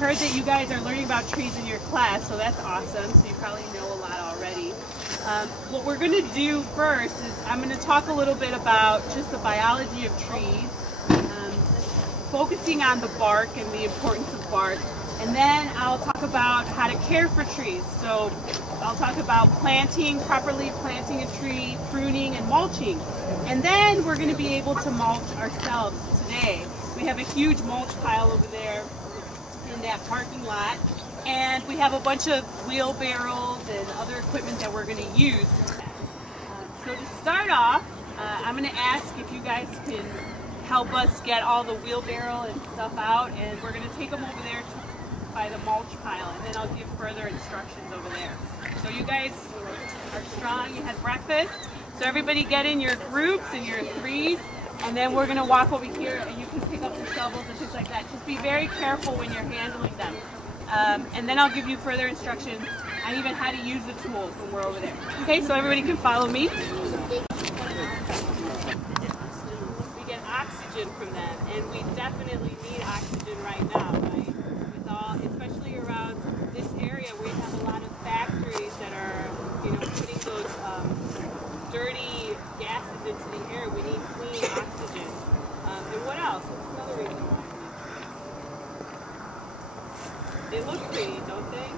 heard that you guys are learning about trees in your class, so that's awesome. So you probably know a lot already. What we're going to do first is I'm going to talk a little bit about just the biology of trees, focusing on the bark and the importance of bark. And then I'll talk about how to care for trees. So I'll talk about planting, properly planting a tree, pruning, and mulching. And then we're going to be able to mulch ourselves today. We have a huge mulch pile over there in that parking lot. And we have a bunch of wheelbarrows and other equipment that we're going to use. So to start off, I'm going to ask if you guys can help us get all the wheelbarrow and stuff out. And we're going to take them over there by the mulch pile, and then I'll give further instructions over there. So you guys are strong, you had breakfast, so everybody get in your groups and your threes, and then we're going to walk over here and you can pick up the shovels and things like that. Just be very careful when you're handling them. And then I'll give you further instructions on even how to use the tools when we're over there. Okay, so everybody can follow me. We get oxygen from them, and we definitely need oxygen right now, right? Especially around this area where we have a lot of factories that are, putting those dirty gases into the air. We need clean oxygen. And what else? What's another reason why? They look pretty, don't they?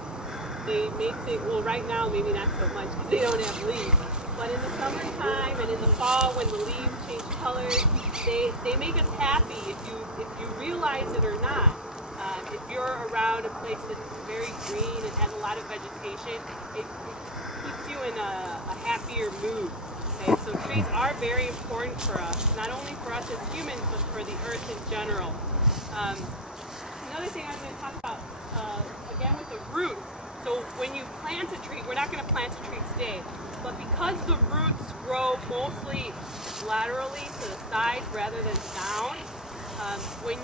They make things, well, right now maybe not so much because they don't have leaves. But in the summertime and in the fall when the leaves change colors, they make us happy if you realize it or not. If you're around a place that's very green and has a lot of vegetation, it puts you in a happier mood. Okay? So trees are very important for us, not only for us as humans, but for the earth in general. Another thing I'm going to talk about, again with the roots. So when you plant a tree, we're not going to plant a tree today, but because the roots grow mostly laterally to the side rather than down, when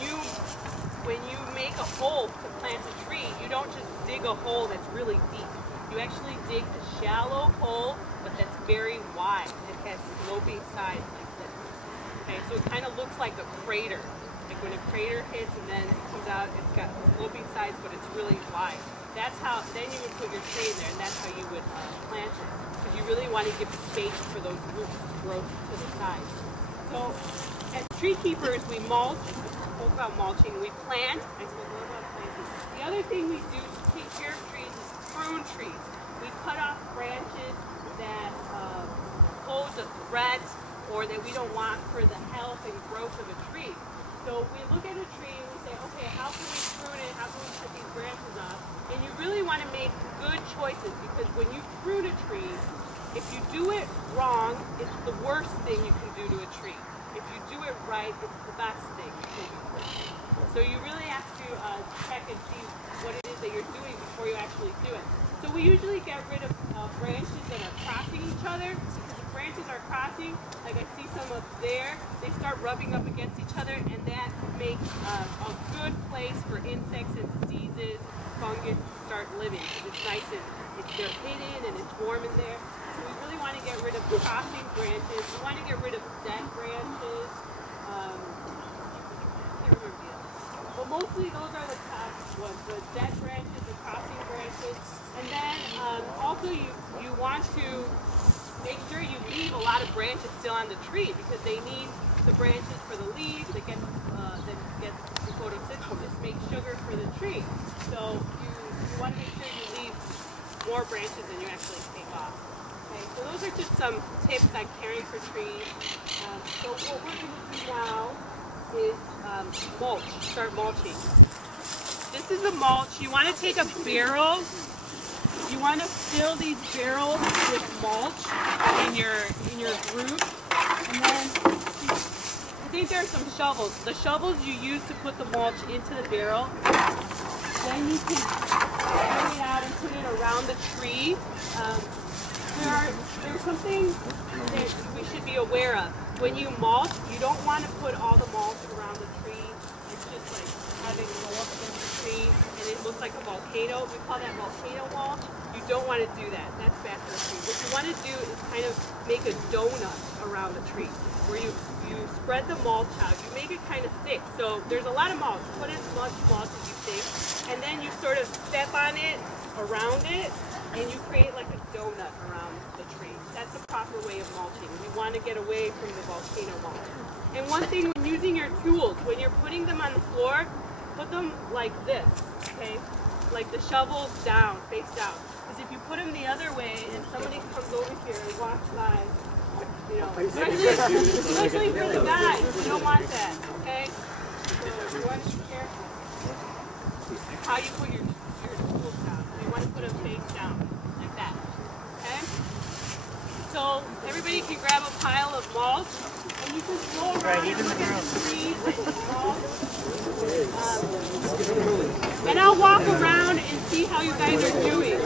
you make a hole to plant a tree, you don't just dig a hole that's really deep. You actually dig a shallow hole, but that's very wide. It has sloping sides like this. Okay, so it kind of looks like a crater. Like when a crater hits and then it comes out, it's got sloping sides, but it's really wide. That's how, then you would put your tree in there, and that's how you would plant it. Because you really want to give space for those roots to grow to the sides. So, as tree keepers, we mulch. Spoke about mulching. We plant. I spoke a little about planting. The other thing we do to take care of trees is prune trees. We cut off branches that pose a threat or that we don't want for the health and growth of a tree. So we look at a tree and we say, okay, how can we prune it? How can we cut these branches off? And you really want to make good choices, because when you prune a tree, if you do it wrong, it's the worst thing you can do to a tree. If you do it right, it's the best thing you can do. So you really have to check and see what it is that you're doing before you actually do it. So we usually get rid of branches that are crossing each other. Because if branches are crossing, like I see some up there, they start rubbing up against each other, and that makes a good place for insects and diseases, fungus to start living. Because it's nice and they're hidden and it's warm in there. So we really want to get rid of crossing branches. We want to get rid of dead branches. I can't remember the others. But mostly those are the top ones, the dead branches, the crossing branches. And then also you want to make sure you leave a lot of branches still on the tree, because they need the branches for the leaves that get the photosynthesis, make sugar for the tree. So you want to make sure you leave more branches than you actually take off. Okay, so those are just some tips on caring for trees. So what we're going to do now is mulch, start mulching. This is a mulch. You want to take a barrel. You want to fill these barrels with mulch in your group. And then I think there are some shovels. The shovels you use to put the mulch into the barrel. Then you can carry it out and put it around the tree. There's something that we should be aware of. When you mulch, you don't want to put all the mulch around the tree It's just like having to go up against the tree and it looks like a volcano. We call that volcano mulch. You don't want to do that. That's bad for the tree. What you want to do is kind of make a donut around the tree where you spread the mulch out. You make it kind of thick. So there's a lot of mulch. Put in as much mulch as you think. And then you sort of step on it, around it, and you create like a donut around the tree. That's the proper way of mulching. We want to get away from the volcano mulch. And one thing when using your tools, when you're putting them on the floor, put them like this, okay? Like the shovels down, face down. Because if you put them the other way and somebody comes over here and walks by, you know, especially for the guys, you don't want that, okay? So you want to be careful. How you put your tools down. You want to put them face down, like that, okay? So everybody can grab a pile of mulch, and you can go around and look at the trees and and I'll walk around and see how you guys are doing.